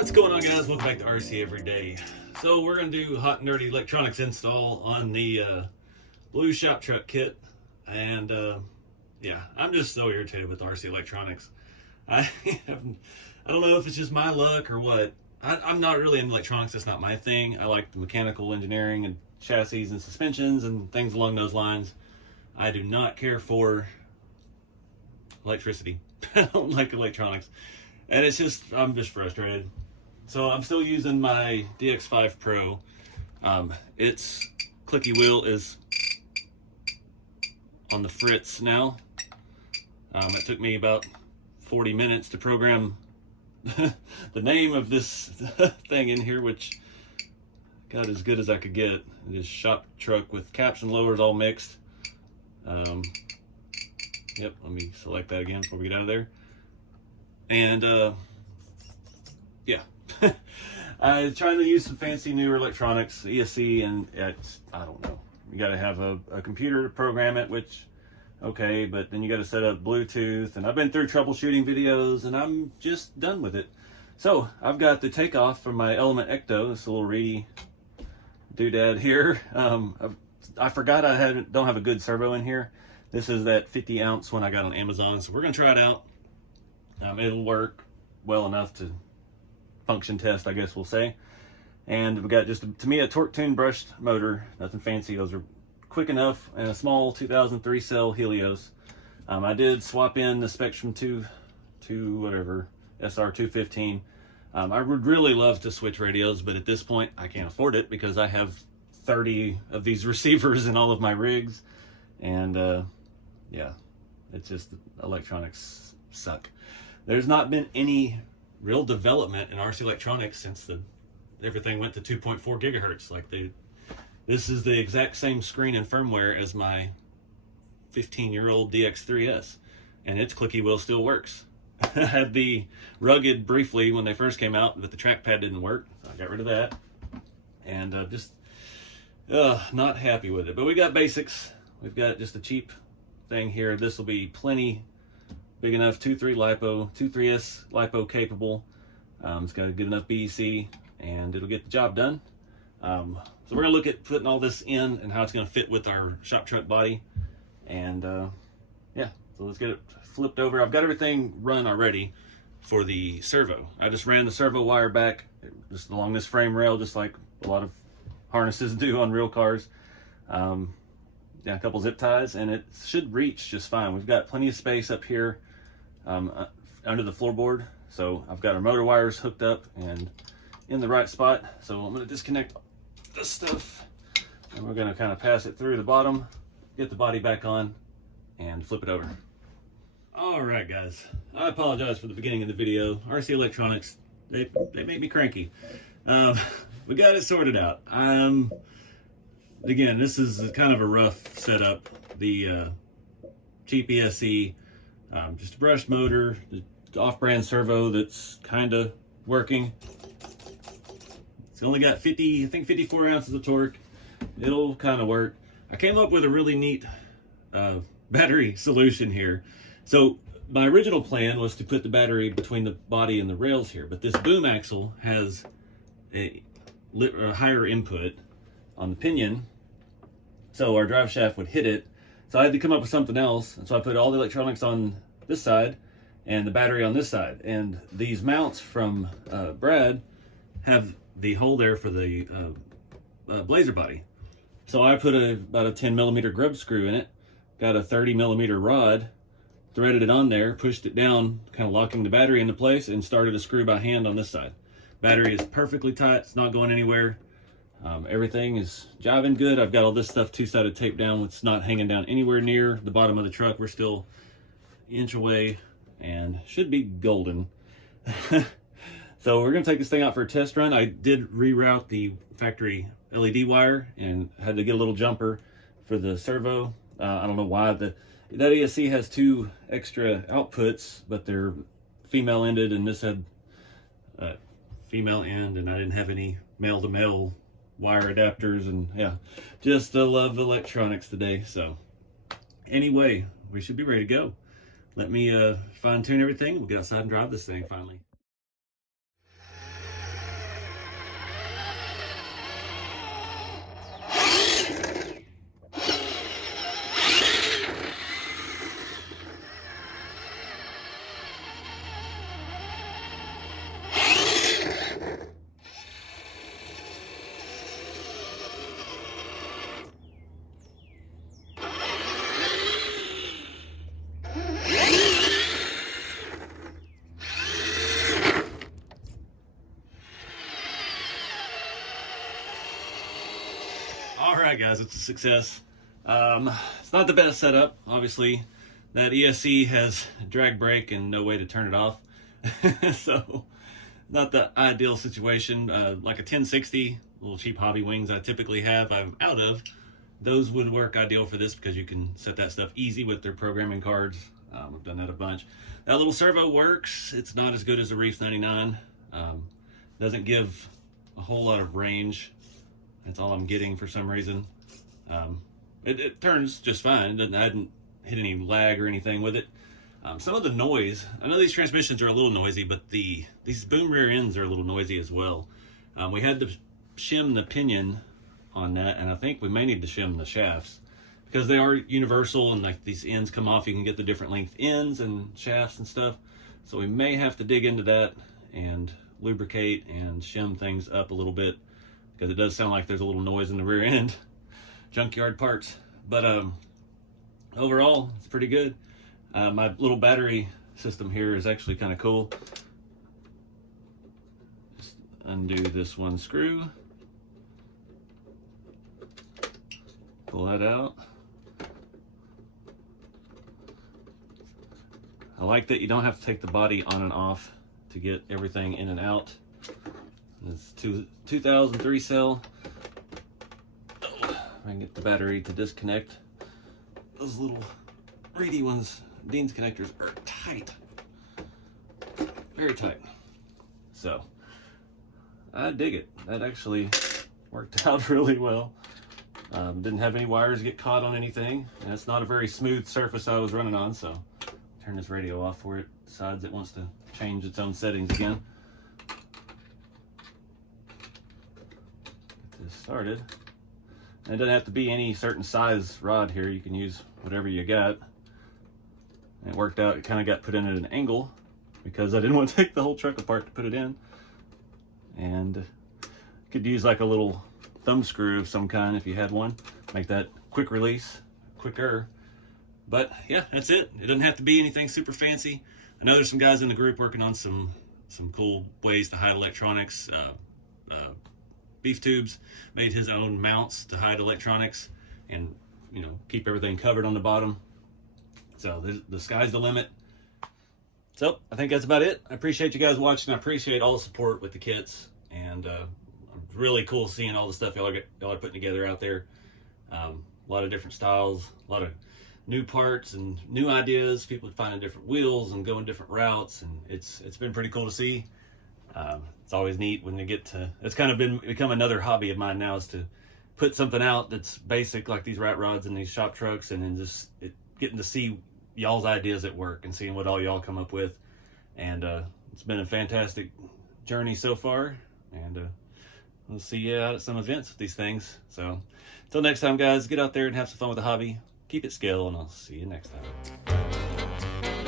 What's going on, guys? Welcome back to RC Everyday. So we're going to do hot and dirty electronics install on the blue shop truck kit. And yeah, I'm just so irritated with RC electronics. I don't know if it's just my luck or what. I'm not really into electronics. That's not my thing. I like the mechanical engineering and chassis and suspensions and things along those lines. I do not care for electricity. I don't like electronics. And it's just, I'm just frustrated. So I'm still using my DX5 Pro. Its clicky wheel is on the fritz now. It took me about 40 minutes to program the name of this thing in here, which got as good as I could get. This shop truck with caps and lowers all mixed. Yep, let me select that again before we get out of there. And yeah, I'm trying to use some fancy newer electronics, ESC, and it's, I don't know. You got to have a computer to program it, which, okay, but then you got to set up Bluetooth, and I've been through troubleshooting videos, and I'm just done with it. So I've got the takeoff from my Element Ecto, this little reedy doodad here. I forgot I don't have a good servo in here. This is that 50 ounce one I got on Amazon, so we're gonna try it out. It'll work well enough to function test, I guess we'll say. And we've got just, to me, a torque tune brushed motor, nothing fancy. Those are quick enough, and a small 2003 cell Helios. I did swap in the Spectrum 2 whatever, SR215. I would really love to switch radios, but at this point I can't afford it because I have 30 of these receivers in all of my rigs. And yeah, it's just, electronics suck. There's not been any real development in RC electronics since everything went to 2.4 gigahertz. Like this is the exact same screen and firmware as my 15-year-old DX3S, and its clicky wheel still works. I had the rugged briefly when they first came out, but the trackpad didn't work, so I got rid of that. And just not happy with it. But we got basics. We've got just a cheap thing here. This will be plenty big enough, 2.3 LiPo, 2.3S LiPo capable. It's got a good enough BEC, and it'll get the job done. So we're gonna look at putting all this in and how it's gonna fit with our shop truck body. And yeah, so let's get it flipped over. I've got everything run already for the servo. I just ran the servo wire back just along this frame rail, just like a lot of harnesses do on real cars. Yeah, a couple zip ties, and it should reach just fine. We've got plenty of space up here under the floorboard, so I've got our motor wires hooked up and in the right spot. So I'm going to disconnect this stuff, and we're going to kind of pass it through the bottom, get the body back on, and flip it over. All right, guys, I apologize for the beginning of the video. RC electronics, they make me cranky. We got it sorted out. Again, this is kind of a rough setup. The cheap ESC, just a brushed motor, the off-brand servo that's kind of working. It's only got 54 ounces of torque. It'll kind of work. I came up with a really neat battery solution here. So my original plan was to put the battery between the body and the rails here, but this boom axle has a higher input on the pinion, so our drive shaft would hit it. So I had to come up with something else, and so I put all the electronics on this side and the battery on this side. And these mounts from Brad have the hole there for the blazer body. So I put about a 10 millimeter grub screw in it, got a 30 millimeter rod, threaded it on there, pushed it down, kind of locking the battery into place, and started a screw by hand on this side. Battery is perfectly tight, it's not going anywhere. Everything is jiving good. I've got all this stuff two-sided taped down. It's not hanging down anywhere near the bottom of the truck. We're still an inch away and should be golden. So we're gonna take this thing out for a test run. I did reroute the factory LED wire and had to get a little jumper for the servo. I don't know why. That ESC has two extra outputs, but they're female ended, and this had female end, and I didn't have any male to male wire adapters. And yeah, just love electronics today. So anyway, we should be ready to go. Let me fine tune everything. We'll get outside and drive this thing finally. All right, guys, it's a success. It's not the best setup, obviously. That ESC has drag brake and no way to turn it off. So, not the ideal situation. Like a 1060, little cheap hobby wings I typically have, I'm out of. Those would work ideal for this because you can set that stuff easy with their programming cards. I've done that a bunch. That little servo works. It's not as good as a Reef 99. Doesn't give a whole lot of range. That's all I'm getting for some reason. It turns just fine. I hadn't hit any lag or anything with it. Some of the noise, I know these transmissions are a little noisy, but these boom rear ends are a little noisy as well. We had to shim the pinion on that, and I think we may need to shim the shafts because they are universal, and like these ends come off, you can get the different length ends and shafts and stuff. So we may have to dig into that and lubricate and shim things up a little bit because it does sound like there's a little noise in the rear end. Junkyard parts. But overall, it's pretty good. My little battery system here is actually kind of cool. Just undo this one screw. Pull that out. I like that you don't have to take the body on and off to get everything in and out. It's 2003 cell. I can get the battery to disconnect. Those little reedy ones, Dean's connectors, are tight. Very tight. So, I dig it. That actually worked out really well. Didn't have any wires get caught on anything. And it's not a very smooth surface I was running on, so turn this radio off before it decides it wants to change its own settings again. Get this started. And it doesn't have to be any certain size rod here. You can use whatever you got. And it worked out. It kind of got put in at an angle because I didn't want to take the whole truck apart to put it in. And could use like a little thumb screw of some kind if you had one. Make that quick release, quicker. But yeah, that's it. It doesn't have to be anything super fancy. I know there's some guys in the group working on some cool ways to hide electronics. Beef Tubes made his own mounts to hide electronics and, you know, keep everything covered on the bottom. So the sky's the limit. So I think that's about it. I appreciate you guys watching. I appreciate all the support with the kits, and really cool seeing all the stuff y'all are putting together out there. A lot of different styles, a lot of new parts and new ideas. People finding different wheels and going different routes, and it's been pretty cool to see. It's always neat when you get to, it's kind of become another hobby of mine now, is to put something out that's basic like these rat rods and these shop trucks, and then just getting to see y'all's ideas at work and seeing what all y'all come up with. And it's been a fantastic journey so far, and we'll see you out at some events with these things. So until next time, guys, get out there and have some fun with the hobby. Keep it scale, and I'll see you next time.